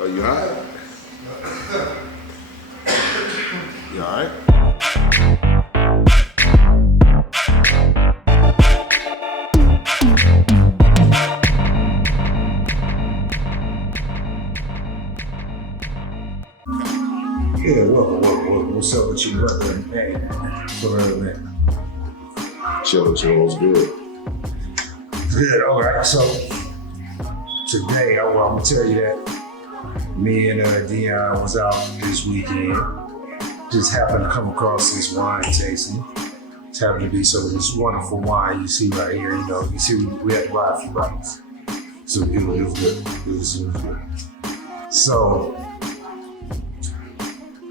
Oh, you alright? You alright? Yeah, welcome. What's up with you, brother? Hey, man. Chillin', what's good? Good, all right. So today, I'm gonna tell you that me and Dion was out this weekend. Just happened to come across this wine tasting. It's happened to be some of this wonderful wine you see right here. You know, you see we had to buy a few bottles. So it was good. It was good. So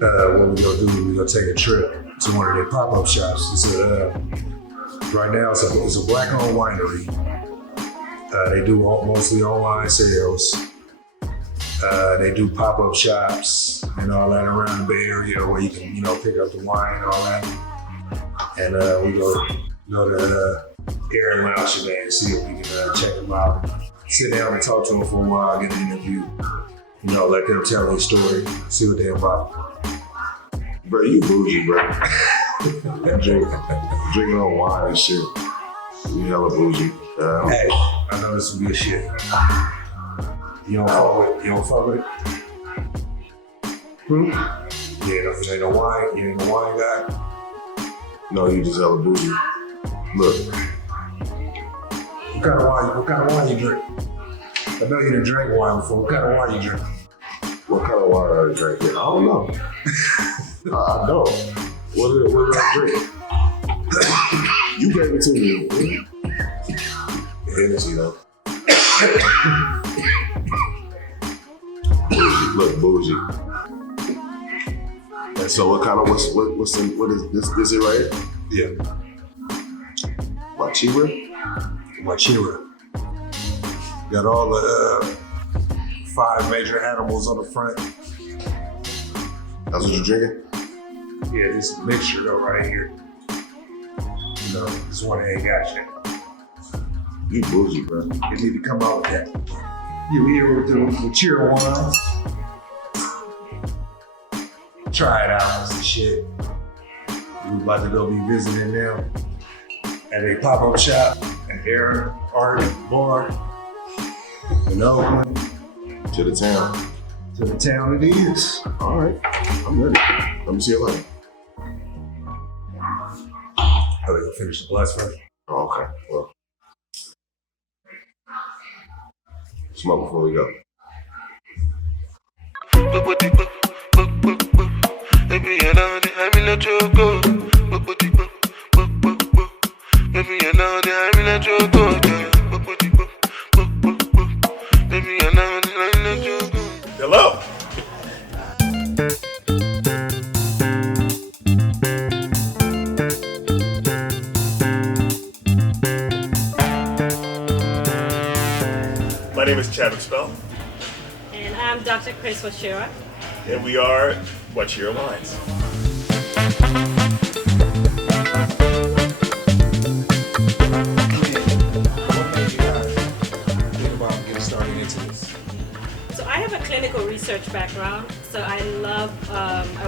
what we're gonna do, we're gonna take a trip to one of their pop-up shops. It's right now it's a black-owned winery. They do mostly online sales. They do pop-up shops and all that around the Bay Area where you can, pick up the wine and all that. And we go to Aaron Lounge and see if we can check them out. Sit down and talk to them for a while, get an interview. Let them tell their story, see what they're about. Bro, you bougie, bro. Drinking on wine and shit. You hella bougie. Hey, I know this some good shit. You don't fuck with it? Yeah, if it ain't no wine, you ain't no wine guy? No, you just hella bougie. Look. What kind of wine you drink? I know you done drank wine before. What kind of wine you drink? What kind of wine I drink? I don't know. I don't. What did I drink? You gave it to me. Energy though. Bougie, look bougie. And so what is this it right here? Yeah. Wachira? Got all the 5 major animals on the front. That's what you're drinking? Yeah, this mixture though right here. This one ain't got shit. You bougie, bro. You need to come out with that. You here with the Wachira Wines. Try it out, it's the shit. We about to go be visiting them at a pop-up shop at Aaron Art Bar in Oakland. To the town. To the town it is. All right, I'm ready. Let me see your light. Oh, they gonna finish the blast first? Oh, okay, well. Smoke before we go. Hello. My name is Chadwick Spell. And I'm Dr. Chris Wachira. And we are Wachira Wines. What made you guys think about getting started into this? So I have a clinical research background. So I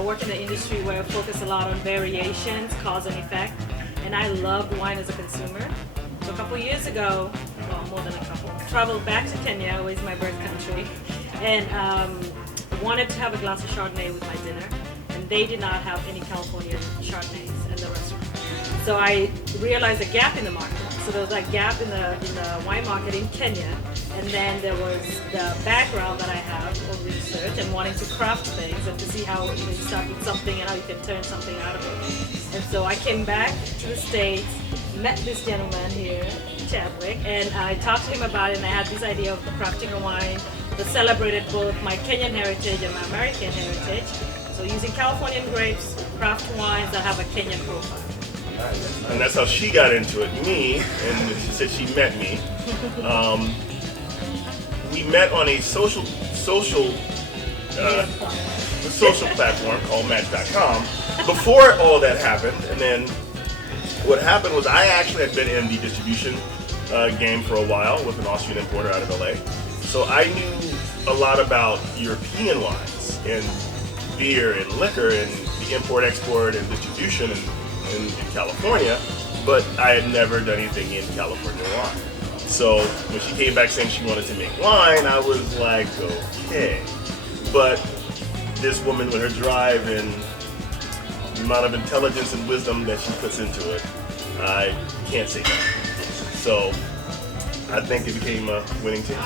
work in the industry where I focus a lot on variations, cause and effect. And I loved wine as a consumer. So a couple years ago, well, more than a couple, traveled back to Kenya, always my birth country, and wanted to have a glass of Chardonnay with my dinner. And they did not have any California Chardonnays in the restaurant. So I realized a gap in the market. So there was a gap in the wine market in Kenya. And then there was the background that I have of research and wanting to craft things and to see how you start with something and how you can turn something out of it. And so I came back to the States, met this gentleman here, Chadwick, and I talked to him about it, and I had this idea of crafting a wine that celebrated both my Kenyan heritage and my American heritage. So using Californian grapes, craft wines that have a Kenyan profile. And that's how she got into it. Me, and she said she met me. We met on a social platform called Match.com before all that happened, and then what happened was I actually had been in the distribution game for a while with an Austrian importer out of LA. So I knew a lot about European wines and beer and liquor and the import, export, and distribution in California, but I had never done anything in California wine. So when she came back saying she wanted to make wine, I was like, okay. But this woman with her drive and the amount of intelligence and wisdom that she puts into it, I can't say that. So I think it became a winning team.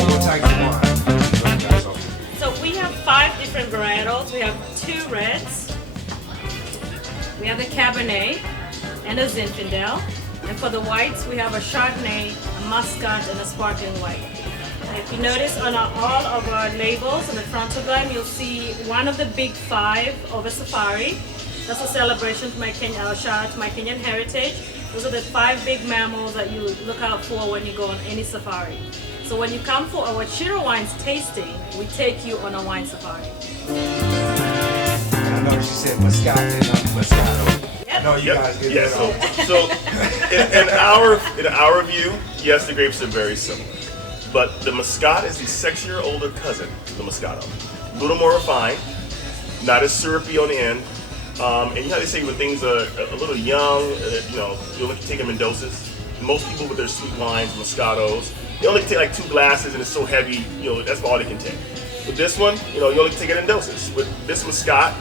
What type of wine? So we have 5 different varietals. We have 2 reds. We have the Cabernet and a Zinfandel. And for the whites, we have a Chardonnay, a Muscat, and a sparkling white. And if you notice on all of our labels, on the front of them, you'll see one of the big 5 of a safari. That's a celebration to my shout out to my Kenyan heritage. Those are the 5 big mammals that you look out for when you go on any safari. So when you come for our Wachira Wines tasting, we take you on a wine safari. I know she said Muscat and Moscato. Yep. No, you guys did that all. So in our view, yes, the grapes are very similar. But the Muscat is the sexier older cousin to the Moscato. A little more refined, not as syrupy on the end. And you know how they say when things are a little young, you only take them in doses. Most people with their sweet wines, Moscatos, they only take like 2 glasses and it's so heavy, that's all they can take. With this one, you only take it in doses. With this Muscat,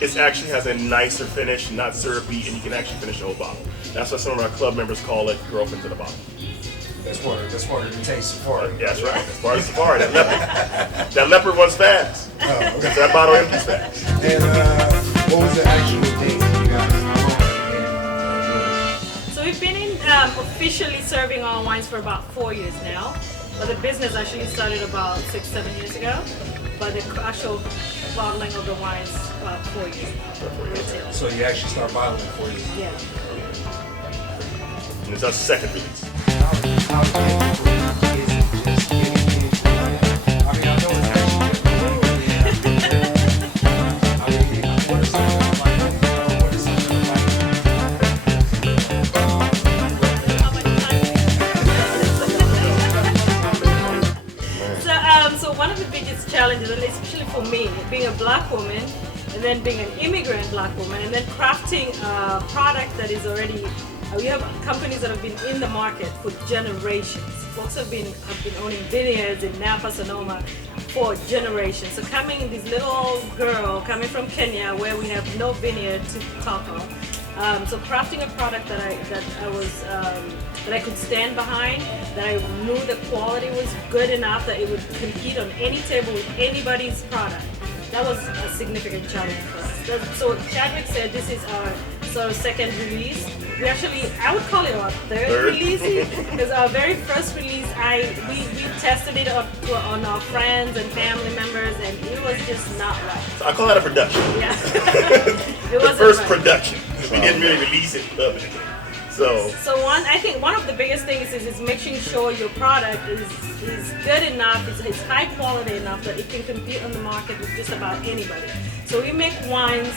it actually has a nicer finish, not syrupy, and you can actually finish the whole bottle. That's why some of our club members call it girlfriend to the bottle. That's part of the taste safari. Yeah, that's right. That's part of the safari. That leopard runs fast. Oh, okay. That bottle empties fast. And what was the actual date you guys? So we've been officially serving our wines for about 4 years now. But the business actually started about 6-7 years ago. But the actual bottling of the wines about 4 years retail. So you actually start bottling for you. Yeah. And it's our second release. How difficult is it just getting into it? I mean, I know it's actually difficult. I mean, what is something like that? What is something like So one of the biggest challenges, and especially for me, being a black woman, and then being an immigrant black woman, and then crafting a product that is already, we have companies that have been in the market for generations. Folks have been owning vineyards in Napa, Sonoma for generations. So coming in, this little girl coming from Kenya, where we have no vineyard to talk of. So crafting a product that I could stand behind, that I knew the quality was good enough that it would compete on any table with anybody's product. That was a significant challenge for us. So Chadwick said this is our sort of second release. We actually, I would call it our third release, because our very first release, we tested it on our friends and family members, and it was just not right. So I call that a production. Yeah. The first production. We didn't really release it publicly. So I think one of the biggest things is making sure your product is good enough, is high quality enough that it can compete on the market with just about anybody. So we make wines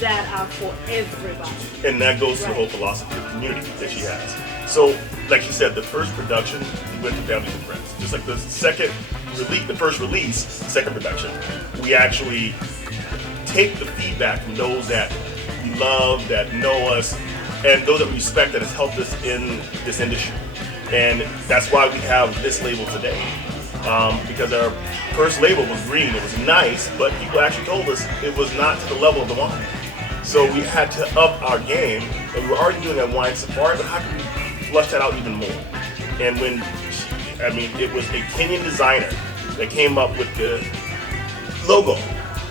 that are for everybody. And that goes to the whole philosophy of community that she has. So, like she said, the first production, we went to families and friends. Just like the first release, second production, we actually take the feedback from those that we love, that know us, and those that we respect that has helped us in this industry. And that's why we have this label today. Because our first label was green, it was nice, but people actually told us it was not to the level of the wine. So we had to up our game, and we were already doing a wine safari, but how could we flush that out even more? And it was a Kenyan designer that came up with the logo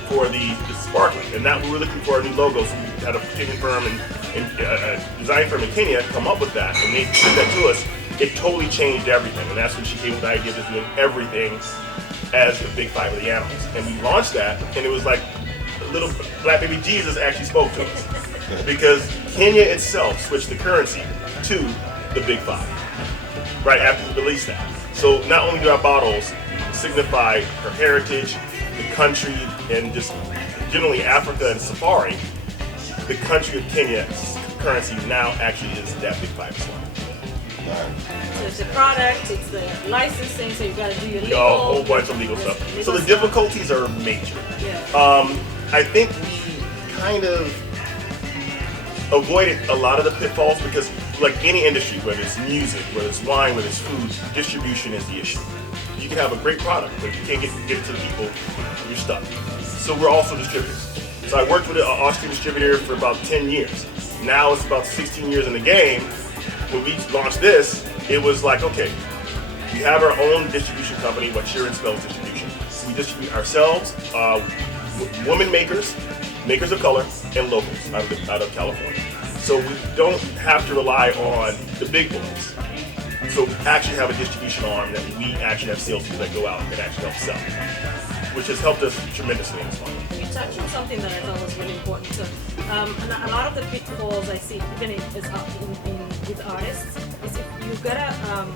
for the sparkling, and that we were looking for a new logo, so we had a Kenyan firm and a design firm in Kenya come up with that, and they sent that to us. It totally changed everything, and that's when she came with the idea of just doing everything as the big 5 of the animals. And we launched that, and it was like little black baby Jesus actually spoke to us, because Kenya itself switched the currency to the big 5 right after we released that. So not only do our bottles signify her heritage, the country, and just generally Africa and safari, the country of Kenya's currency now actually is that big 5%. So it's the product, it's the licensing, so you got to do your legal. A whole bunch of legal stuff. So the difficulties are major. Yeah. I think we kind of avoided a lot of the pitfalls because, like any industry, whether it's music, whether it's wine, whether it's food, distribution is the issue. You can have a great product, but if you can't get it to the people, you're stuck. So we're also distributors. So I worked with an Austrian distributor for about 10 years. Now it's about 16 years in the game. When we launched this, it was like, okay, we have our own distribution company, Wachira Wines Distribution. We distribute ourselves, women makers, makers of color, and locals out of California. So we don't have to rely on the big boys. So we actually have a distribution arm that we actually have salespeople that go out and actually help sell, which has helped us tremendously in this market. You touched on something that I thought was really important. So, and a lot of the pitfalls I see, even with artists, is if you gotta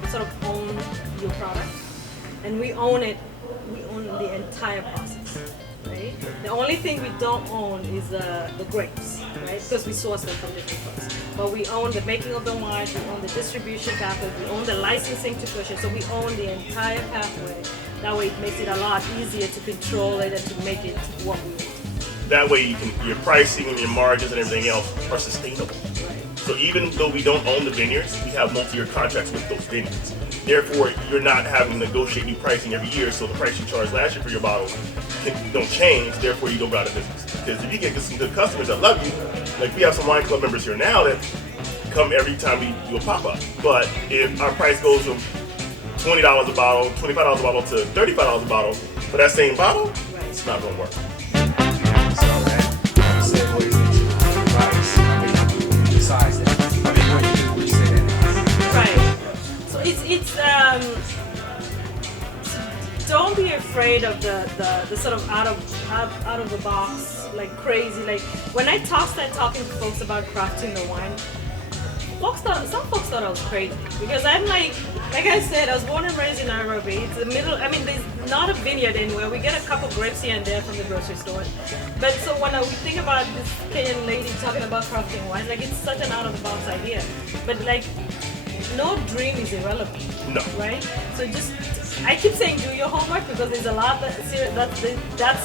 sort of own your product, and we own it. We own the entire process, right? The only thing we don't own is the grapes, right? Because we source them from different places. But we own the making of the wines, we own the distribution pathway, we own the licensing to push it. So we own the entire pathway. That way it makes it a lot easier to control it and to make it what we want. That way your pricing and your margins and everything else are sustainable. Right. So even though we don't own the vineyards, we have multi-year contracts with those vineyards. Therefore, you're not having to negotiate new pricing every year, so the price you charged last year for your bottle don't change, therefore you don't go out of business. Because if you get some good customers that love you, like we have some wine club members here now that come every time we do a pop-up. But if our price goes from $20 a bottle, $25 a bottle to $35 a bottle for that same bottle, it's not going to work. So that segues into price. I mean, besides that, I mean, what you say that? Right. So it's don't be afraid of the sort of out of the box, like crazy. Like when I start talking to folks about crafting the wine, some folks thought I was crazy because I'm like I said, I was born and raised in Nairobi. It's the middle. I mean, there's not a vineyard anywhere. We get a couple grapes here and there from the grocery store. But so when we think about this Kenyan lady talking about crafting wine, like it's such an out of the box idea. But like, no dream is irrelevant. No. Right? So just, I keep saying do your homework because there's a lot that's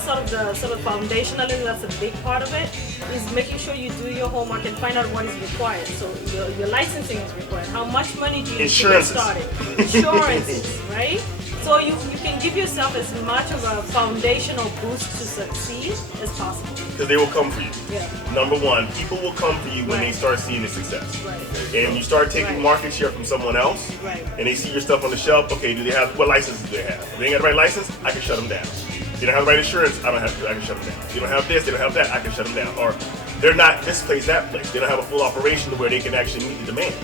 sort of the foundationally, that's a big part of it, is making sure you do your homework and find out what is required. So your licensing is required. How much money do you need to get started? Insurances, right? So you can give yourself as much of a foundational boost to succeed as possible. Because they will come for you. Yeah. Number one, people will come for you when they Right. start seeing the success. Right. And when you start taking Right. market share from someone else, Right. and they see your stuff on the shelf, okay, what licenses do they have? If they ain't got the right license, I can shut them down. If they don't have the right insurance, I can shut them down. If they don't have this, they don't have that, I can shut them down. Or they're not this place, that place. They don't have a full operation to where they can actually meet the demand.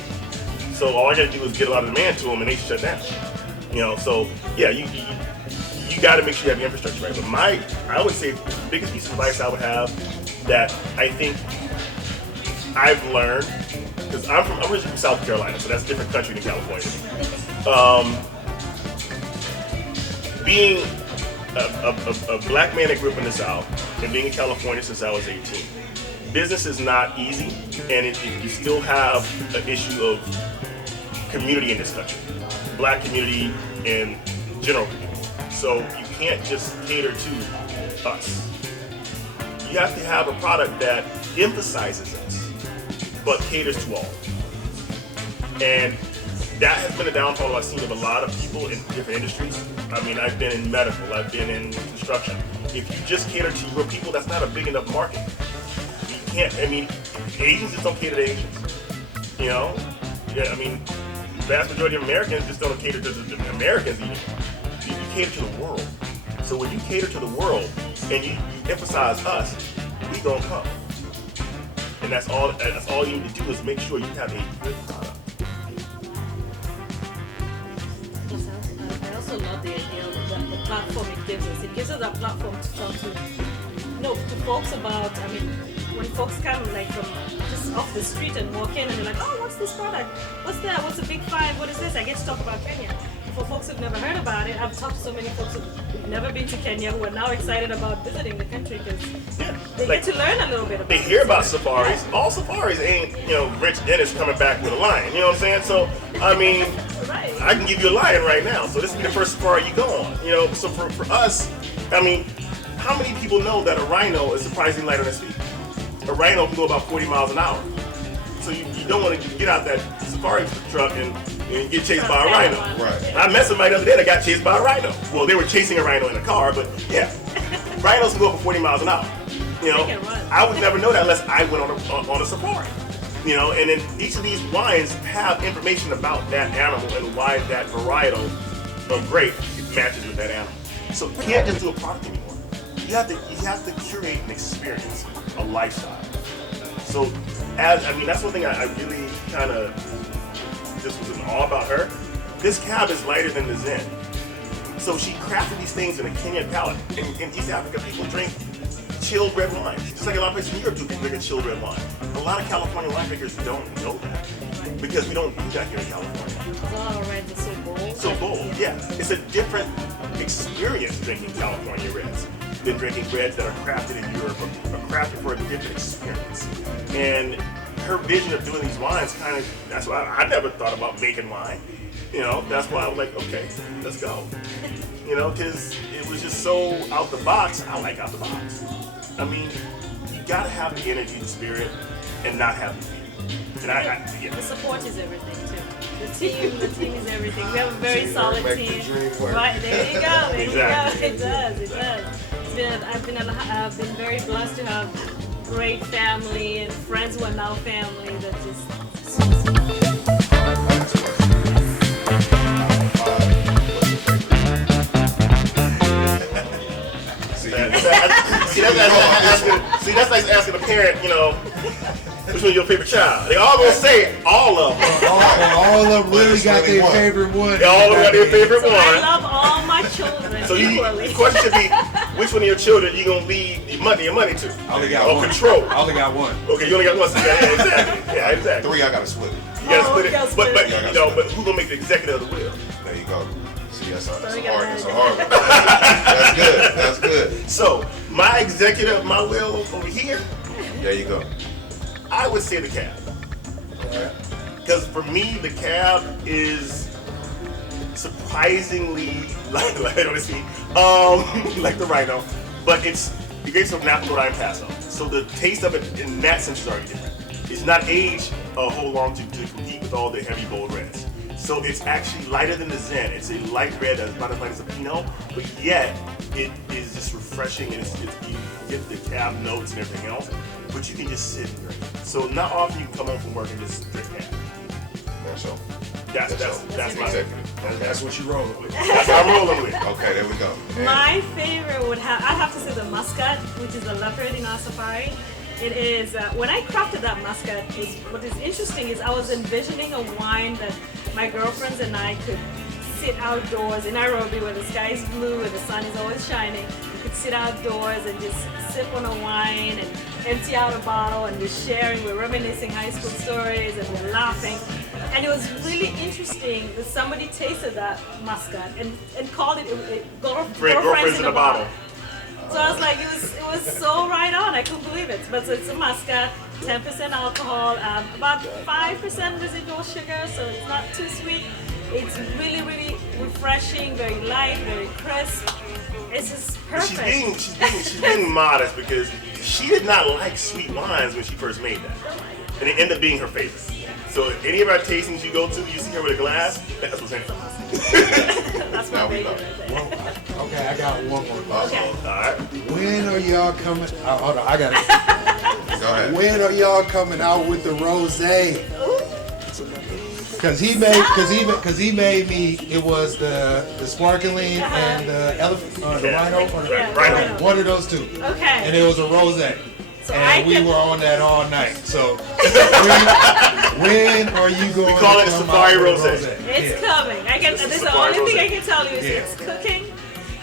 So all I gotta do is get a lot of demand to them and they shut down. So yeah, you got to make sure you have your infrastructure right. But I would say the biggest piece of advice I would have that I think I've learned, because I'm originally from South Carolina, so that's a different country than California. Being a black man that grew up in the South and being in California since I was 18, business is not easy, and you still have an issue of community in this country, black community and general community. So you can't just cater to us. You have to have a product that emphasizes us, but caters to all. And that has been a downfall I've seen of a lot of people in different industries. I mean, I've been in medical, I've been in construction. If you just cater to your people, that's not a big enough market. You can't, Asians just don't cater to Asians. The vast majority of Americans just don't cater to the Americans anymore. You cater to the world. So when you cater to the world and you emphasize us, we gonna come. And that's all you need to do is make sure you have a good product. I also love the idea of the platform it gives us. It gives us that platform to talk to folks about, when folks come like from just off the street and walk in and they're like, oh, what's this product? What's that? What's the big five? What is this? I get to talk about Kenya. for folks who've never heard about it, I've talked to so many folks who've never been to Kenya who are now excited about visiting the country because they Like, get to learn a little bit about they it. hear about safaris. All safaris ain't, Rich Dennis coming back with a lion. You know what I'm saying? So, I mean, Right. I can give you a lion right now. So this will be the first safari you go on. So for us, I mean, how many people know that a rhino is surprisingly lighter than speed? A rhino can go about 40 miles an hour. So you don't want to get out that safari truck and get chased by a rhino. Right. I met somebody the other day that got chased by a rhino. Well, they were chasing a rhino in a car, but yeah. Rhinos can go up to 40 miles an hour. can run. I would never know that unless I went on a safari. And then each of these wines have information about that animal and why that varietal of grape matches with that animal. So you can't just do a product anymore. You have to curate an experience, a lifestyle. So that's one thing I really kind of just was in awe about her. This cab is lighter than the Zen. So she crafted these things in a Kenyan palate. In East Africa, people drink chilled red wine. Just like a lot of places in Europe do, people drink chilled red wine. A lot of California winemakers don't know that because we don't do that here in California. A lot of reds are so bold. So bold, yeah. It's a different experience drinking California reds than drinking reds that are crafted in Europe or crafted for a different experience. And her vision of doing these wines that's why I never thought about making wine. That's why I was like, okay, let's go. Because it was just so out the box. I like out the box. I mean, you gotta have the energy, the spirit, and not have the fear. And The support is everything too. The team is everything. We have a very solid Make the team. dream work. Right, there you go. There Exactly. you go. It does. I've been very blessed to have great family and friends who are now family that just that's like asking a parent, which one's your favorite child? They all gonna say all of them. All of them really got their one. favorite one. They all got their favorite I one. love all my children So equally. the question should be, which one of your children you gonna leave your money to? I only got Or one. control. I only got one. Okay, you only got one. So yeah, exactly. Yeah, exactly. 3, I gotta split it. You gotta Oh, split you gotta it. split But it. but who gonna make the executive of the will? There you go. See, that's we a got hard one. That's good. That's good. So my executive of my will over here, There you go. I would say the cab. Because for me, the cab is surprisingly like the rhino, but it's the grapes from Napa, Rhode Island, Paso. So the taste of it in that sense is already different. It's not aged a whole long to compete with all the heavy bold reds. So it's actually lighter than the Zen. It's a light red that's about as light as a Pinot, but yet it is just refreshing and you get the cab notes and everything else, but you can just sit and drink. So not often you can come home from work and just drink cab. That's all. That's my executive. That's what you rolling with. That's what I'm rolling with. Okay, there we go. My favorite I'd have to say the Muscat, which is the leopard in our safari. It is, when I crafted that Muscat, what is interesting is I was envisioning a wine that my girlfriends and I could sit outdoors in Nairobi where the sky is blue and the sun is always shining. We could sit outdoors and just sip on a wine and empty out a bottle and we're sharing, we're reminiscing high school stories and we're laughing. And it was really interesting that somebody tasted that Muscat and called it Girlfriends in a bottle. So I was like, it was so right on. I couldn't believe it. But it's a Muscat, 10% alcohol, about 5% residual sugar, so it's not too sweet. It's really, really refreshing, very light, very crisp. It's just perfect. She's being modest because she did not like sweet wines when she first made that, and it ended up being her favorite. So any of our tastings you go to, you see her with a glass, that's what's in it. That's my Now we favorite know. right there. Okay, I got one more. Okay. All right. When are y'all coming? Hold on, I got it. Go ahead. When are y'all coming out with the rosé? Cause he made me. It was the sparkling and the elephant, the Yeah. rhino, or the Yeah, Rhino. one of those two. Okay. And it was a rosé. So And I we can- were on that all night. So when are you going? We call to it a come safari out with rosé. It's Yeah. coming. This is the safari only thing rosé. I can tell you is Yeah. it's cooking.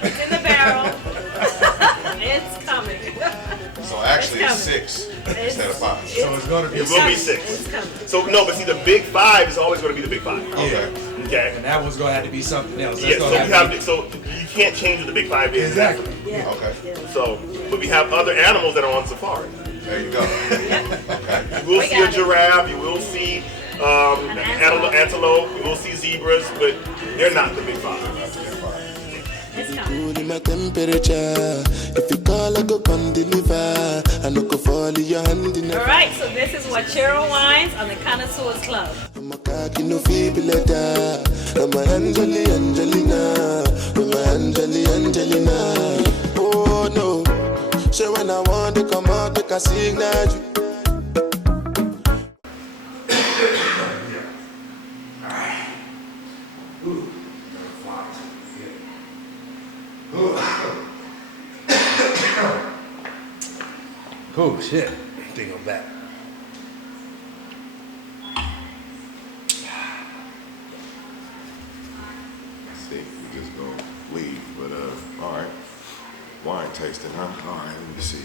It's in the barrel. It's coming. So actually it's coming. 6 instead of 5. So it's gonna be. It will be coming. 6. It's coming. So no, but see, the big 5 is always going to be the big 5. Okay. Okay. And that one's gonna have to be something else. Yeah, That's so gonna you have have to, so you can't change what the big five is. Exactly. Yeah. Okay. Yeah. So, but we have other animals that are on safari. There you go. Okay. You will We see a got it. giraffe, you will see antelope, you will see zebras, but they're not the big five. It's coming. Cool in my temperature. If you call, I go come deliver. I no go fall in your hand in All right, so this is Wachira Wines on the Connoisseur Club. I'm a cocky no feeble letter. I'm a Angelina. I'm a Angelina. Oh no. So when I want to come out, make a signal you. Oh shit. I think I'm back. See, we just gonna leave, but all right. Wine tasting, huh? All right, let me see.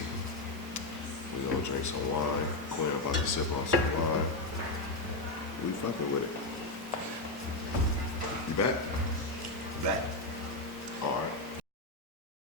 We gonna drink some wine. Quinn about to sip on some wine. We fucking with it. You back? Back.